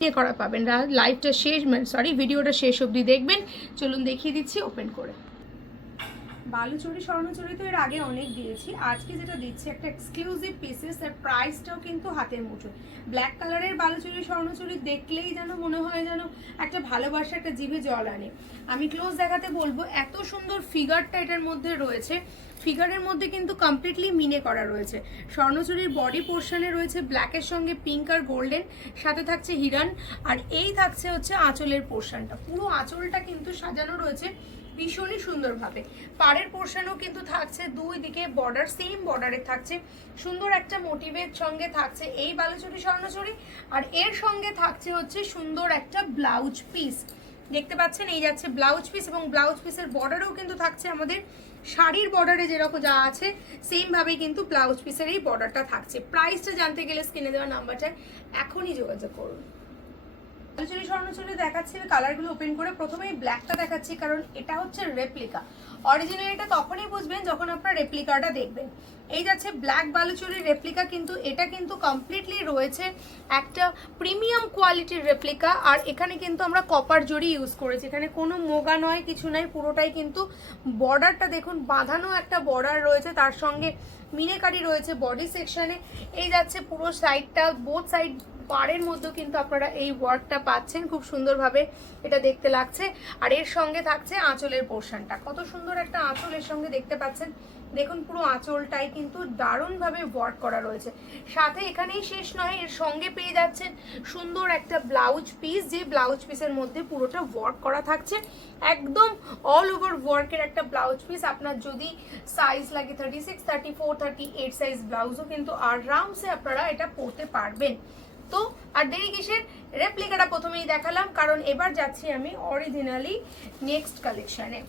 করা পাবেন। লাইভটা শেষ সরি ভিডিওটা শেষ অবধি দেখবেন। চলুন দেখিয়ে দিচ্ছি ওপেন করে। বালুচরি স্বর্ণচরি তো এর আগে অনেক দিয়েছি, আজকে যেটা দিচ্ছি একটা এক্সক্লুসিভ পিসেস, আর প্রাইসটাও কিন্তু হাতের মুঠোয়। ব্ল্যাক কালারের বালুচরি স্বর্ণচরি দেখলেই যেন মনে হয় যেন একটা ভালোবাসা, একটা জিভে জল আনে। আমি ক্লোজ দেখাতে বলবো, এত সুন্দর ফিগারটা এটার মধ্যে রয়েছে। ফিগারের মধ্যে কিন্তু কমপ্লিটলি মিনে করা রয়েছে। স্বর্ণচুরির বডি পোর্শনে রয়েছে ব্ল্যাকের সঙ্গে পিঙ্ক আর গোল্ডেন, সাথে থাকছে হিরান, আর এই থাকছে হচ্ছে আঁচলের পোর্শনটা। পুরো আঁচলটা কিন্তু সাজানো রয়েছে ভীষণই সুন্দরভাবে। পাড়ের পোর্শনও কিন্তু থাকছে দুই দিকে বর্ডার, সেম বর্ডারে থাকছে সুন্দর একটা মোটিভের সঙ্গে থাকছে এই বালুচরি স্বর্ণচুরি। আর এর সঙ্গে থাকছে হচ্ছে সুন্দর একটা ব্লাউজ পিস, দেখতে পাচ্ছেন এই যাচ্ছে ব্লাউজ পিস, এবং ব্লাউজ পিসের বর্ডারেও কিন্তু থাকছে আমাদের শাড়ির বর্ডারে যেরকম যা আছে সেম ভাবেই কিন্তু ব্লাউজ পিসের এই বর্ডারটা থাকছে। প্রাইসটা জানতে গেলে স্ক্রিনে দেওয়া নাম্বারটায় এখনই যোগাযোগ করুন। বালুচরি স্বর্ণচুরি দেখাচ্ছি কালারগুলো ওপেন করে। প্রথমেই ব্ল্যাকটা দেখাচ্ছি কারণ এটা হচ্ছে রেপ্লিকা। অরিজিনালিটা তখনই বুঝবেন যখন আপনার রেপ্লিকাটা দেখবেন। এই যাচ্ছে ব্ল্যাক বালুচরির রেপ্লিকা, কিন্তু এটা কিন্তু কমপ্লিটলি রয়েছে একটা প্রিমিয়াম কোয়ালিটির রেপ্লিকা। আর এখানে কিন্তু আমরা কপার জড়ি ইউজ করেছি, এখানে কোনো মোগা নয়, কিছু নয়, পুরোটাই কিন্তু বর্ডারটা দেখুন বাঁধানো একটা বর্ডার রয়েছে, তার সঙ্গে মিনেকারি রয়েছে বডি সেকশনে। এই যাচ্ছে পুরো সাইডটা, বোথ সাইড পাড়ের মধ্যেও কিন্তু আপনারা এই ওয়ার্কটা পাচ্ছেন, খুব সুন্দরভাবে এটা দেখতে লাগছে। আর এর সঙ্গে থাকছে আঁচলের পোর্শনটা, কত সুন্দর একটা আঁচল এর সঙ্গে দেখতে পাচ্ছেন। দেখুন পুরো আঁচলটাই কিন্তু দারুণভাবে ওয়ার্ক করা রয়েছে। সাথে এখানেই শেষ নয়, এর সঙ্গে পেয়ে যাচ্ছেন সুন্দর একটা ব্লাউজ পিস, যে ব্লাউজ পিসের মধ্যে পুরোটা ওয়ার্ক করা থাকছে, একদম অল ওভার ওয়ার্কের একটা ব্লাউজ পিস। আপনার যদি সাইজ লাগে 36, 34, 38 সাইজ ব্লাউজও কিন্তু আরামসে আপনারা এটা পরতে পারবেন। তো আর দেরি কিসের, রেপ্লিকাটা প্রথমেই দেখালাম, কারণ এবার যাচ্ছি আমি অরিজিনালি নেক্সট কালেকশনে।